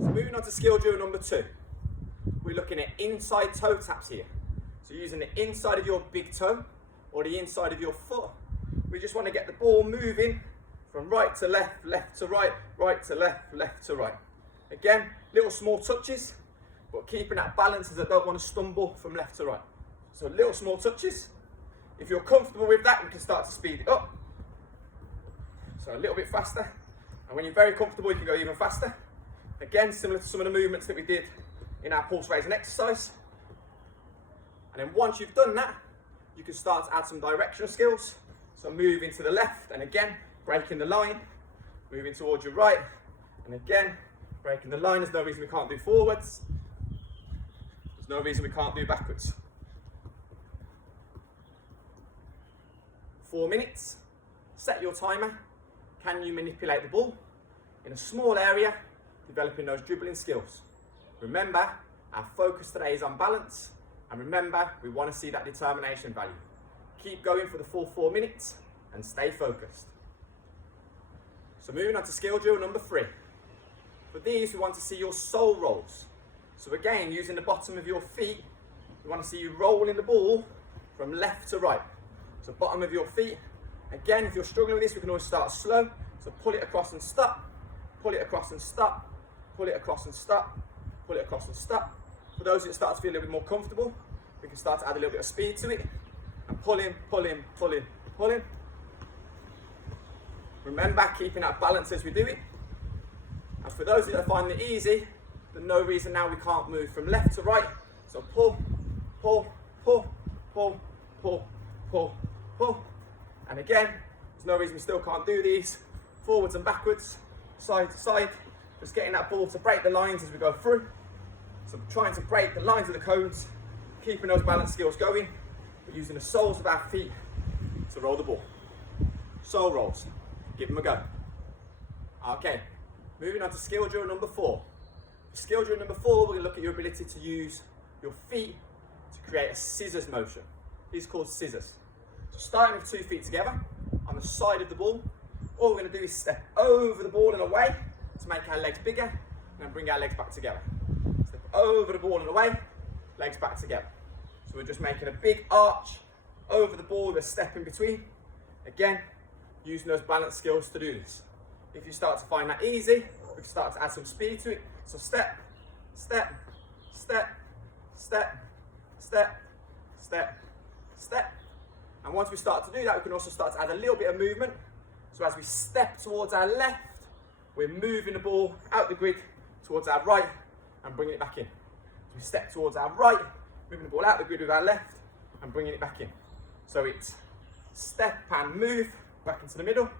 So moving on to skill drill number 2. We're looking at inside toe taps here. So using the inside of your big toe or the inside of your foot. We just want to get the ball moving from right to left, left to right, right to left, left to right. Again, little small touches, but keeping that balance as I don't want to stumble from left to right. So little small touches. If you're comfortable with that, we can start to speed it up. So a little bit faster. And when you're very comfortable, you can go even faster. Again, similar to some of the movements that we did in our pulse raising exercise. And then once you've done that, you can start to add some directional skills. So moving to the left, and again, breaking the line. Moving towards your right, and again, breaking the line. There's no reason we can't do forwards. There's no reason we can't do backwards. 4 minutes. Set your timer. Can you manipulate the ball in a small area, developing those dribbling skills? Remember, our focus today is on balance, and remember, we want to see that determination value. Keep going for the full 4 minutes and stay focused. So moving on to skill drill number 3. For these, we want to see your sole rolls. So again, using the bottom of your feet, we want to see you rolling the ball from left to right. So bottom of your feet. Again, if you're struggling with this, we can always start slow. So pull it across and stop, pull it across and stop, pull it across and stop, pull it across and stop. For those that start to feel a little bit more comfortable, we can start to add a little bit of speed to it. And pull in, pull in, pull in, pull in. Remember, keeping that balance as we do it. And for those that find it easy, there's no reason now we can't move from left to right. So pull, pull, pull, pull, pull, pull, pull. And again, there's no reason we still can't do these. Forwards and backwards, side to side. Just getting that ball to break the lines as we go through. So trying to break the lines of the cones, keeping those balance skills going, but using the soles of our feet to roll the ball. Sole rolls, give them a go. Okay, moving on to skill drill number 4. For skill drill number 4, we're going to look at your ability to use your feet to create a scissors motion. These are called scissors. So starting with 2 feet together on the side of the ball, all we're going to do is step over the ball and away to make our legs bigger, and then bring our legs back together. Step over the ball and away, legs back together. So we're just making a big arch over the ball with a step in between. Again, using those balance skills to do this. If you start to find that easy, we can start to add some speed to it. So step, step, step, step, step, step, step. And once we start to do that, we can also start to add a little bit of movement. So as we step towards our left, we're moving the ball out the grid towards our right and bringing it back in. So we step towards our right, moving the ball out the grid with our left and bringing it back in. So it's step and move back into the middle,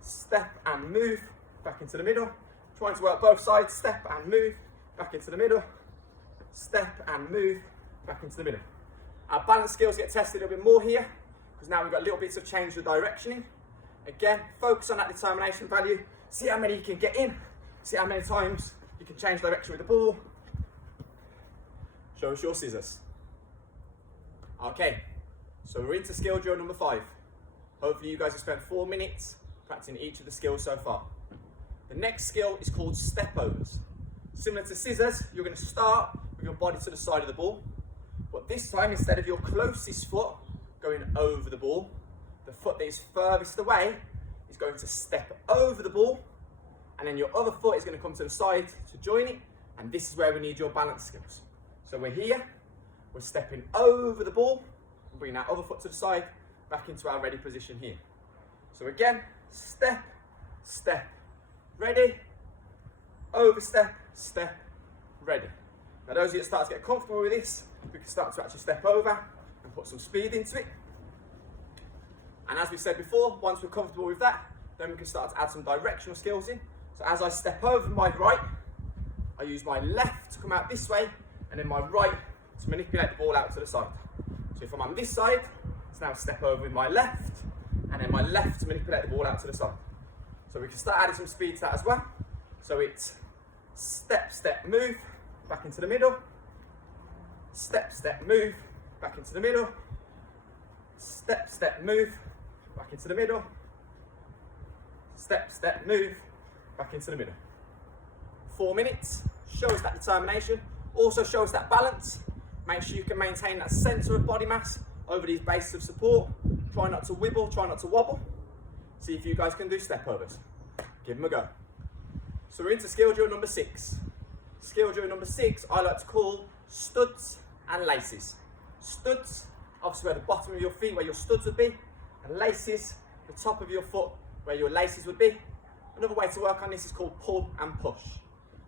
step and move back into the middle. Trying to work both sides, step and move back into the middle, step and move back into the middle. Our balance skills get tested a little bit more here because now we've got little bits of change of directioning. Again, focus on that determination value. See how many you can get in. See how many times you can change direction with the ball. Show us your scissors. Okay, so we're into skill drill number 5. Hopefully you guys have spent 4 minutes practicing each of the skills so far. The next skill is called step overs. Similar to scissors, you're going to start with your body to the side of the ball. But this time, instead of your closest foot going over the ball, the foot that is furthest away is going to step over the ball, and then your other foot is going to come to the side to join it, and this is where we need your balance skills. So we're here, we're stepping over the ball, and bringing our other foot to the side, back into our ready position here. So again, step, step, ready, overstep, step, ready. Now those of you that start to get comfortable with this, we can start to actually step over and put some speed into it. And as we said before, once we're comfortable with that, then we can start to add some directional skills in. So as I step over my right, I use my left to come out this way, and then my right to manipulate the ball out to the side. So if I'm on this side, it's now step over with my left, and then my left to manipulate the ball out to the side. So we can start adding some speed to that as well. So it's step, step, move, back into the middle. Step, step, move, back into the middle. Step, step, move, back into the middle. Step, step, move, back into the middle. 4 minutes. Show us that determination. Also show us that balance. Make sure you can maintain that centre of body mass over these bases of support. Try not to wibble, try not to wobble. See if you guys can do step overs. Give them a go. So we're into skill drill number 6. Skill drill number 6 I like to call studs and laces. Studs, obviously where the bottom of your feet, where your studs would be, and laces, the top of your foot, where your laces would be. Another way to work on this is called pull and push.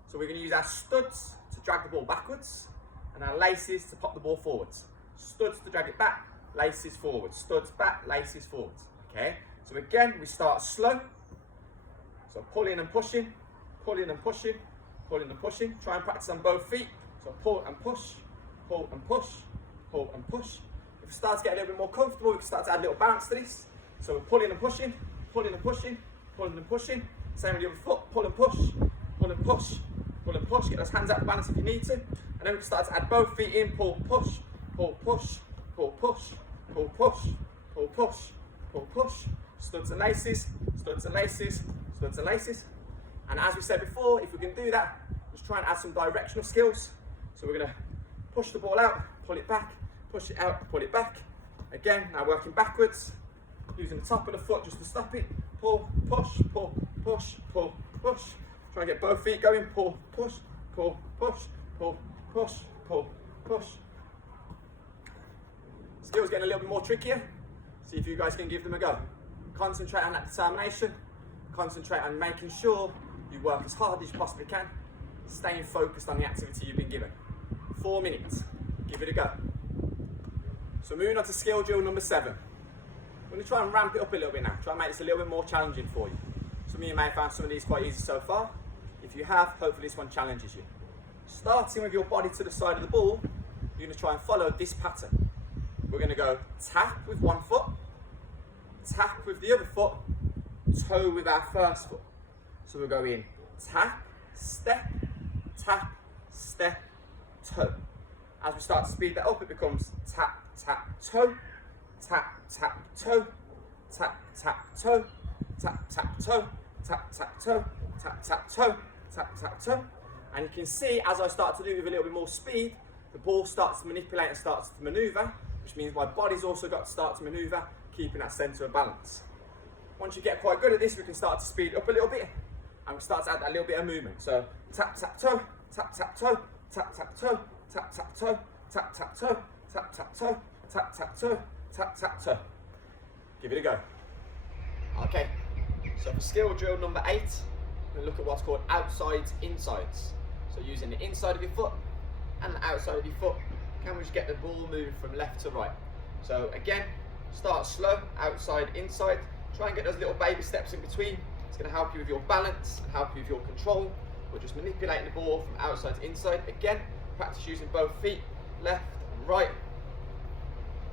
So we're going to use our studs to drag the ball backwards, and our laces to pop the ball forwards. Studs to drag it back, laces forwards. Studs back, laces forwards. Okay, so again, we start slow. So pulling and pushing, pulling and pushing, pulling and pushing. Try and practice on both feet. So pull and push, pull and push, pull and push. If we start to get a little bit more comfortable, we can start to add a little bounce to this. So we're pulling and pushing, pulling and pushing, pulling and pushing. Same with the other foot, pull and push, pull and push, pull and push. Get those hands out of balance if you need to. And then we can start to add both feet in, pull, push, pull, push, pull, push, pull, push, pull, push, pull, push. Studs and laces, studs and laces, studs and laces. And as we said before, if we can do that, just try and add some directional skills. So we're going to push the ball out, pull it back, push it out, pull it back. Again, now working backwards, using the top of the foot just to stop it. Pull, push, pull, push, pull, push. Try and get both feet going. Pull, push, pull, push, pull, push, pull, push. Skills getting a little bit more trickier. See if you guys can give them a go. Concentrate on that determination. Concentrate on making sure you work as hard as you possibly can. Staying focused on the activity you've been given. 4 minutes. Give it a go. So moving on to skill drill number 7. I'm going to try and ramp it up a little bit now. Try and make this a little bit more challenging for you. Some of you may have found some of these quite easy so far. If you have, hopefully this one challenges you. Starting with your body to the side of the ball, you're going to try and follow this pattern. We're going to go tap with one foot, tap with the other foot, toe with our first foot. So we'll go in tap, step, toe. As we start to speed that up, it becomes tap, tap, toe, tap, tap, toe, tap, tap, toe, tap, tap, toe, tap, tap, toe, tap, tap, toe, tap, tap, toe. And you can see as I start to do it with a little bit more speed, the ball starts to manipulate and starts to maneuver, which means my body's also got to start to maneuver, keeping that centre of balance. Once you get quite good at this, we can start to speed up a little bit, and we start to add that little bit of movement. So tap, tap, toe, tap, tap, toe, tap, tap, toe, tap, tap, toe, tap, tap, toe, tap, tap, toe, tap, tap, toe, tap, tap, toe. Give it a go. Okay, so for skill drill number 8, we'll look at what's called outsides, insides. So using the inside of your foot and the outside of your foot, can we just get the ball moving from left to right? So again, start slow, outside, inside. Try and get those little baby steps in between. It's going to help you with your balance and help you with your control. We're just manipulating the ball from outside to inside. Again, practice using both feet, left and right.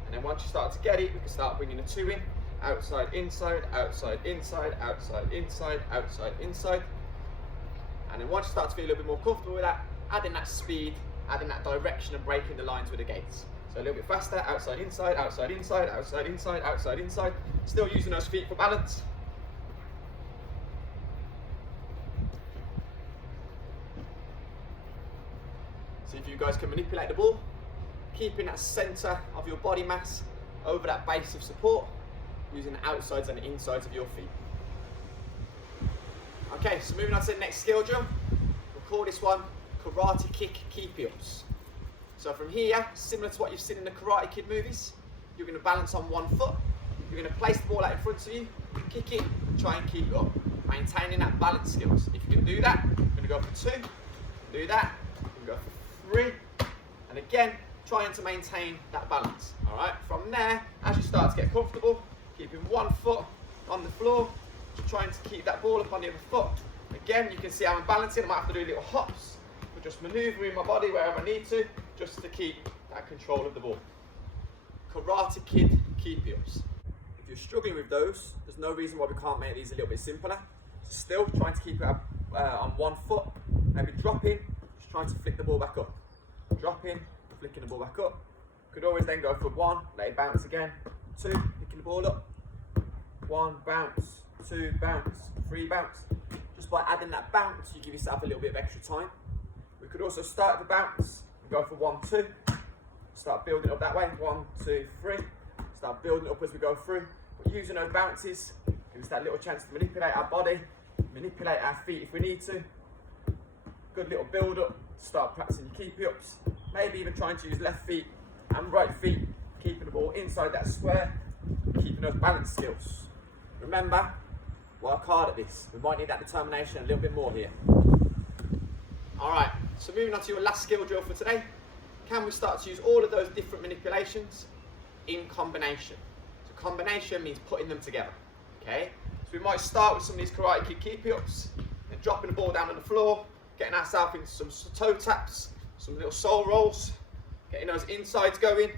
And then once you start to get it, we can start bringing the 2 in. Outside, inside, outside, inside, outside, inside, outside, inside. And then once you start to feel a little bit more comfortable with that, adding that speed, adding that direction and breaking the lines with the gates. So a little bit faster, outside, inside, outside, inside, outside, inside, outside, inside. Still using those feet for balance. See if you guys can manipulate the ball, keeping that centre of your body mass over that base of support, using the outsides and the insides of your feet. Okay, so moving on to the next skill drill. We'll call this one karate kick keepy-ups. So from here, similar to what you've seen in the Karate Kid movies, you're going to balance on one foot, you're going to place the ball out in front of you, kick it, and try and keep it up, maintaining that balance skills. If you can do that, you're going to go for 2, do that, you can go for 3, and again, trying to maintain that balance. All right, from there, as you start to get comfortable, keeping one foot on the floor, just trying to keep that ball up on the other foot. Again, you can see how I'm balancing. I might have to do little hops, but just manoeuvring my body wherever I need to, just to keep that control of the ball. Karate Kid keepy-ups. If you're struggling with those, there's no reason why we can't make these a little bit simpler. So still trying to keep it up on one foot, maybe dropping, just trying to flick the ball back up. Dropping, flicking the ball back up. Could always then go for 1, let it bounce again. 2, picking the ball up. 1, bounce. 2, bounce. 3, bounce. Just by adding that bounce, you give yourself a little bit of extra time. We could also start at the bounce, go for 1, 2, start building up that way, 1, 2, 3, start building up as we go through. But using those bounces gives us that little chance to manipulate our body, manipulate our feet if we need to. Good little build up, start practicing your keepy ups, maybe even trying to use left feet and right feet, keeping the ball inside that square, keeping those balance skills. Remember, work hard at this. We might need that determination a little bit more here. Alright, so moving on to your last skill drill for today. Can we start to use all of those different manipulations in combination? So combination means putting them together, okay? So we might start with some of these Karate Kid keepy ups, and dropping the ball down on the floor, getting ourselves into some toe taps, some little sole rolls, getting those insides going,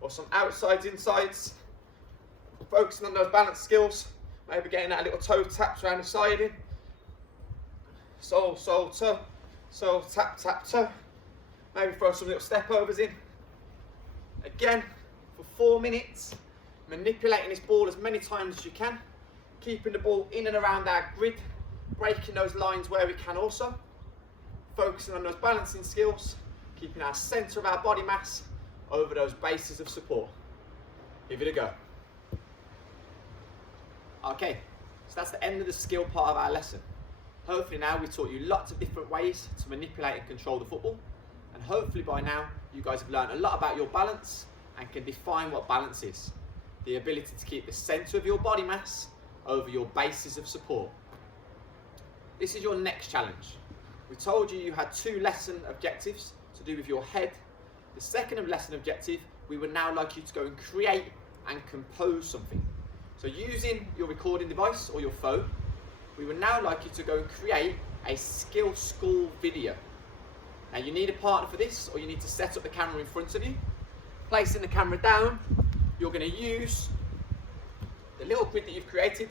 or some outsides, insides, focusing on those balance skills, maybe getting that little toe taps around the side in, sole, toe, sole, tap, toe, maybe throw some little step overs in. Again, for 4 minutes, manipulating this ball as many times as you can, keeping the ball in and around our grid, breaking those lines where we can also, focusing on those balancing skills, keeping our centre of our body mass over those bases of support. Give it a go. Okay, so that's the end of the skill part of our lesson. Hopefully now we've taught you lots of different ways to manipulate and control the football, and hopefully by now you guys have learned a lot about your balance and can define what balance is. The ability to keep the centre of your body mass over your bases of support. This is your next challenge. We told you you had 2 lesson objectives to do with your head. The second lesson objective, we would now like you to go and create and compose something. So using your recording device or your phone, we would now like you to go and create a skill school video. Now you need a partner for this, or you need to set up the camera in front of you. Placing the camera down, you're going to use the little grid that you've created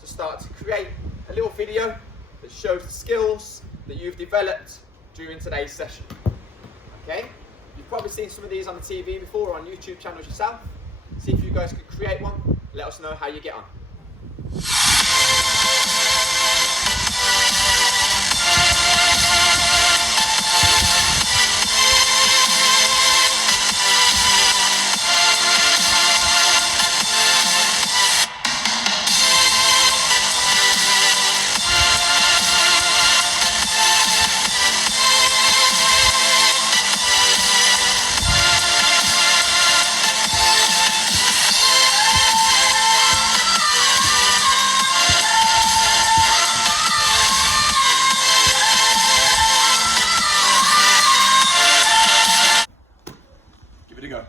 to start to create a little video that shows the skills that you've developed during today's session. Okay? You've probably seen some of these on the TV before or on YouTube channels yourself. See if you guys could create one. Let us know how you get on. Give it a go.